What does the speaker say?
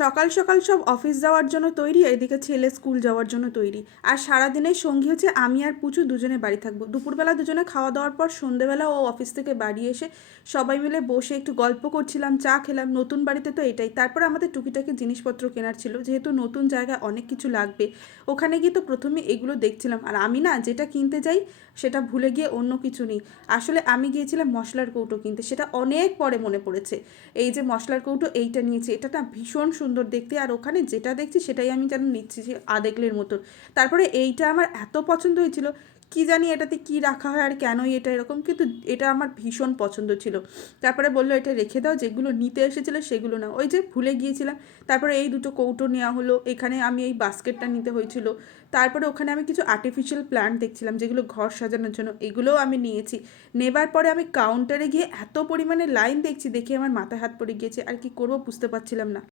সকাল সকাল সব অফিস যাওয়ার জন্য তৈরি, এদিকে ছেলে স্কুল যাওয়ার জন্য তৈরি। আর সারাদিনের সঙ্গী হচ্ছে আমি আর পুচু, দুজনে বাড়ি থাকবো। দুপুরবেলা দুজনে খাওয়া দাওয়ার পর সন্ধেবেলা ও অফিস থেকে বাড়ি এসে সবাই মিলে বসে একটু গল্প করছিলাম, চা খেলাম। নতুন বাড়িতে তো এটাই। তারপরে আমাদের টুকিটাকি জিনিসপত্র কেনার ছিল, যেহেতু নতুন জায়গায় অনেক কিছু লাগবে। ওখানে গিয়ে তো প্রথমে এগুলো দেখছিলাম, আর আমি না যেটা কিনতে যাই সেটা ভুলে গিয়ে অন্য কিছু নিই। আসলে আমি গিয়েছিলাম মশলার কৌটো কিনতে, সেটা অনেক পরে মনে পড়েছে। এই যে মশলার কৌটো এইটা নিয়েছি, এটা না ভীষণ সুন্দর দেখতে, আর ওখানে যেটা দেখছি সেটাই আমি যেন নিচ্ছি, যে আদেকলের মতন। তারপরে এইটা আমার এত পছন্দ হয়েছিল, কি জানি এটাতে কি রাখা হয় আর কেনই এটা এরকম, কিন্তু এটা আমার ভীষণ পছন্দ ছিল। তারপরে বললো এটা রেখে দাও, যেগুলো নিতে এসেছিলো সেগুলো না, ওই যে ভুলে গিয়েছিলাম। তারপরে এই দুটো কৌটো নেওয়া হলো, এখানে আমি এই বাস্কেটটা নিতে হয়েছিল। তারপরে ওখানে আমি কিছু আর্টিফিশিয়াল প্ল্যান্ট দেখছিলাম যেগুলো ঘর সাজানোর জন্য, এগুলোও আমি নিয়েছি। নেবার পরে আমি কাউন্টারে গিয়ে এত পরিমাণে লাইন দেখছি, দেখে আমার মাথায় হাত পড়ে গিয়েছে, আর কি করবো বুঝতে পারছিলাম না।